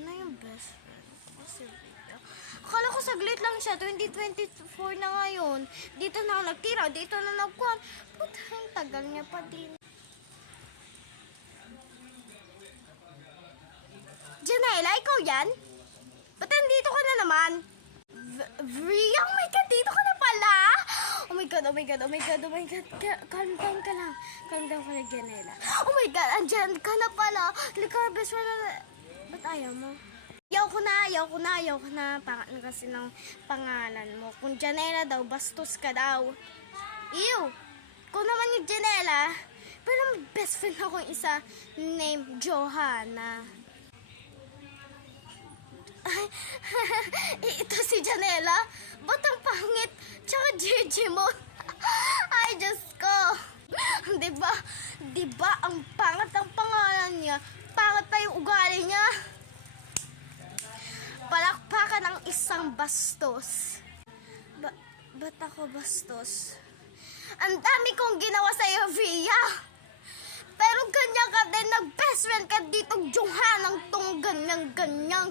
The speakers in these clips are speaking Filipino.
Yan na yung best friend ko, si Rhea. Akala ko saglit lang siya, 2024 na ngayon. Dito na ako nagtira, dito na nagkuhan. Puta, ang tagal niya pa din. Janela, ikaw yan? Ba't nandito ka na naman? Rhea, oh my God, dito ka na pala? Oh my God, oh my God, oh my God, oh my God. Calm down ka lang. Calm down ka lang, Janela. Oh my God, andyan ka na pala. Lika, best friend na. Ba't ayaw mo? Ayaw ko na. Pangat na kasi ng pangalan mo. Kung Janela daw, bastos ka daw. Ew! Kung naman yung Janela, pero may best friend ako isa named Johanna. Ay, ito si Janela. Ba't ang pangit? Tsaka Gigi mo. Ay, Diyos ko. Diba ang pangat ang pangalan niya? Pangat pa yung ugali niya. Palakpakan ang isang bastos. Ba't ako bastos? Ang dami kong ginawa sa'yo, Rhea. Pero ganyan ka din, nag-best friend ka dito, Johanna, tong ganyan-ganyan.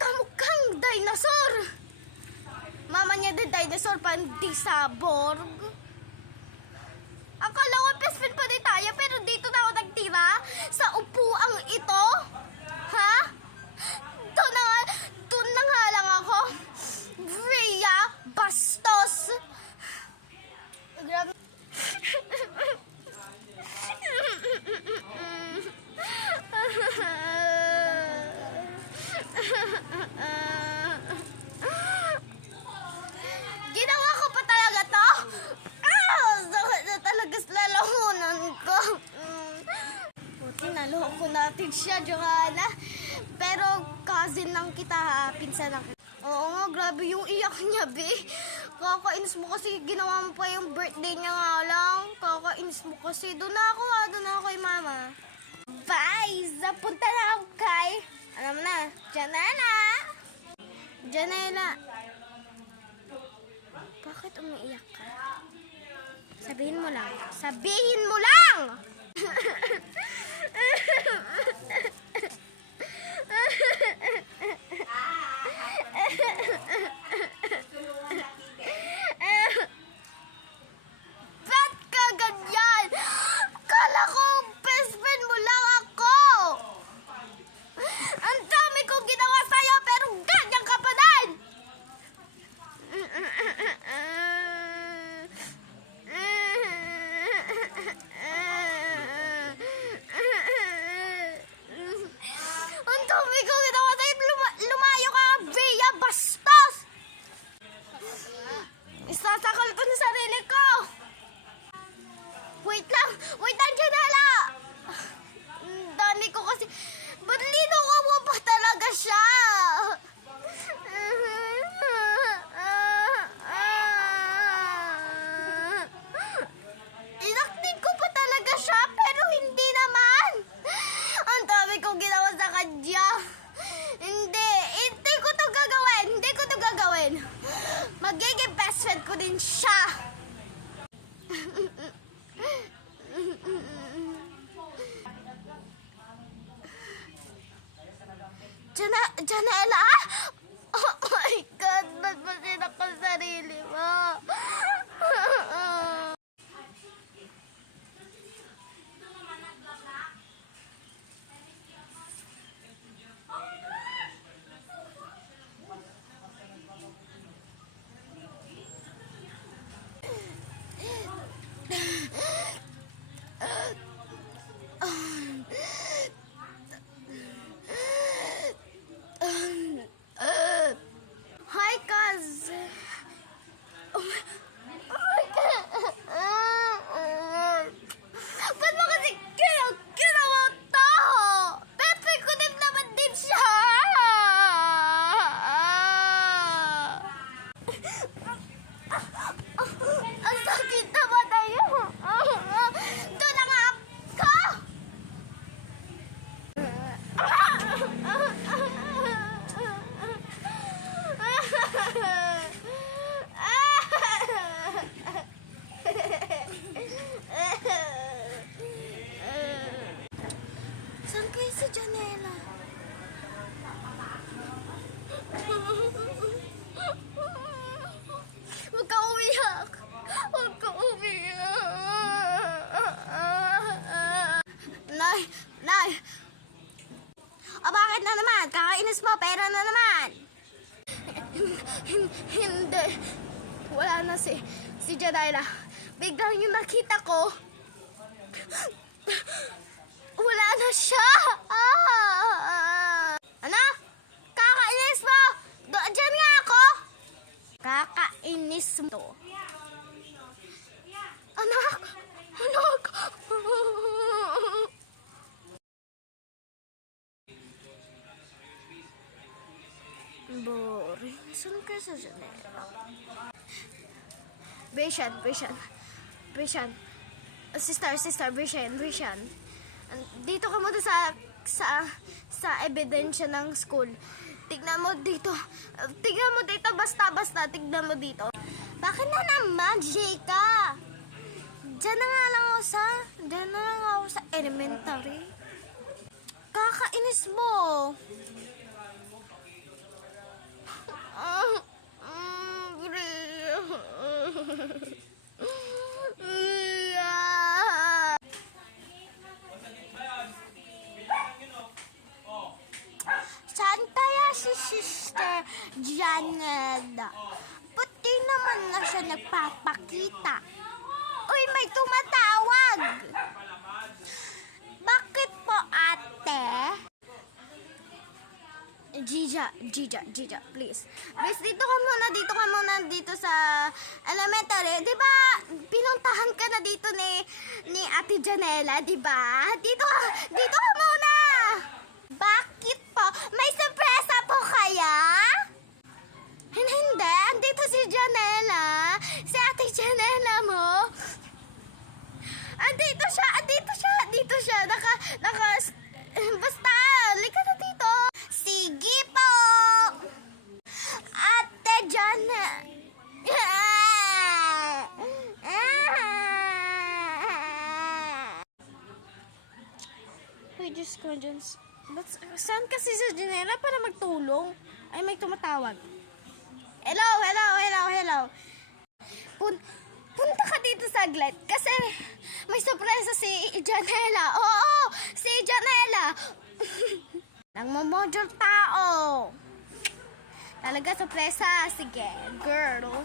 Kamukhang dinosaur. Mama niya din dinosaur, pandi sabor. Akala ko best friend pa din tayo, pero dito na ako nagtira sa upuang ito. Ha? Doon na nga lang ako. Rhea, bastos. Grabe. Ginawa ko pa talaga to? Sakit na talaga sa lalamunan ko. Buti naloko natin siya, Johanna. Pero cousin lang kita ha, pinsan lang kita. Oo nga, grabe yung iyak niya, be. Kakainis mo kasi ginawa mo pa yung birthday niya nga lang. Kakainis mo kasi. Doon na ako kay mama. Bye! Zapunta na ako kay... Alam mo na, Janela! Janela! Bakit umiiyak ka? Sabihin mo lang. Sabihin mo lang! Ba't ka ganyan? Kala ko best friend mo lang ako! Ang dami kong ginawa sa'yo pero ganyan ka pa din! Ang dami kong ginawa sa'yo, lumayo ka, Rhea, bastos! Isasakal ko na sarili ko! Wait lang, Janela! Ang dami ko kasi... Ba't linuha mo pa talaga siya? Inakting ko pa talaga siya, pero hindi naman. Ang dami kong ginawa sa kanya. Hindi ko to gagawin. Magiging best friend ko din siya. Janela? Oh my God, ba't mo sinakal sarili mo? Hi, Kaz. Oh my God. naman? Kakainis mo, pera na naman. Hindi. Wala na si Janela. Biglang yung nakita ko, wala na siya. Ano? Kakainis mo? Diyan nga ako. Kakainis mo. Anak! Anak! Boring. Saan ka sa Janela? Brishan. Sister, Brishan. Dito ka muna sa ebidensya ng school. Tignan mo dito, basta, tignan mo dito. Bakit na naman, Jeka? Diyan na lang ako sa elementary. Kakainis mo. Saan kaya si Sister Janela? Ba't di naman na siya nagpapakita? Uy, may tumatawag! Bakit po, ate? Gija, please. Please, dito ka muna dito sa elementary. Diba, pinuntahan ka na dito ni Ate Janela, diba? Dito ka muna! Bakit po? May sorpresa po kaya? Hindi, andito si Janela. Si Ate Janela mo. Andito siya. Basta, lika na dito. Sige po. Ate Janela. Uy, Diyos ko, Jones. Saan kasi si Janela para magtulong? Ay, may tumatawag. Hello. Punta ka dito saglit kasi may sorpresa si Janela. Oo, si Janela. Nangmamodule tao. Talaga sorpresa. Sige, girl.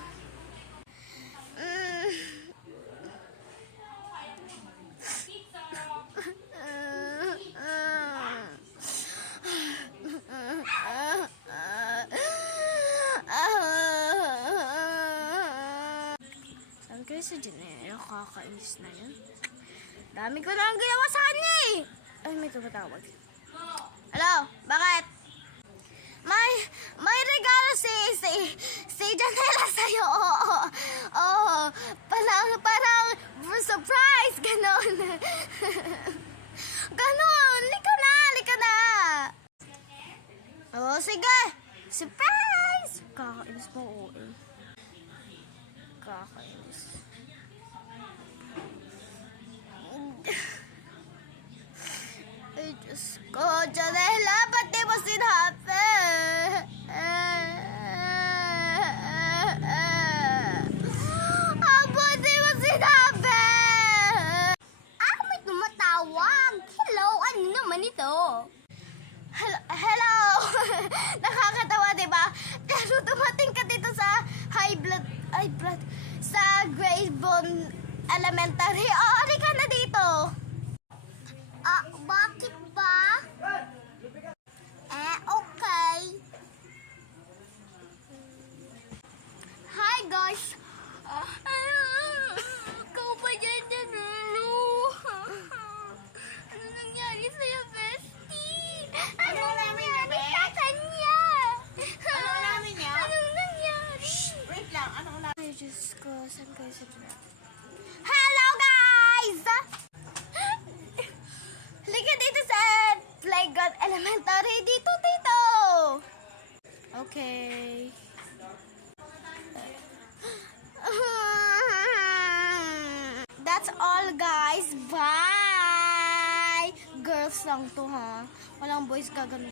Saan kayo si Janela? Kakainis na yun. Dami ko na ang ginawa sa kanya eh. Ay, may tumatawag. Hello? Bakit? May regalo si Janela sa'yo. Oo. Parang surprise. Ganon. Lika na. Oo, sige. Surprise! Kakainis mo, oo. Kakainis. Ay, Diyos ko, Janela, ba't di mo sinabi? Ba't di mo sinabi? May tumatawag. Hello, ano naman ito? Hello! Nakakatawa, diba? Pero dumating ka dito sa sa Graybone Elementary. Ari ka na dito. Bakit ba? Okay. Hi, guys. Ikaw ba dyan, Janelo? Ano nangyari sa'yo, bestie? Ano nangyari sa kanya? Anong nangyari? Wait lang, Ay, Diyos ko, saan kayo sa trap? Hello, guys! Halika dito sa Playground Elementary. Dito. Okay. That's all, guys. Bye! Girls lang to, ha? Walang boys gaganda.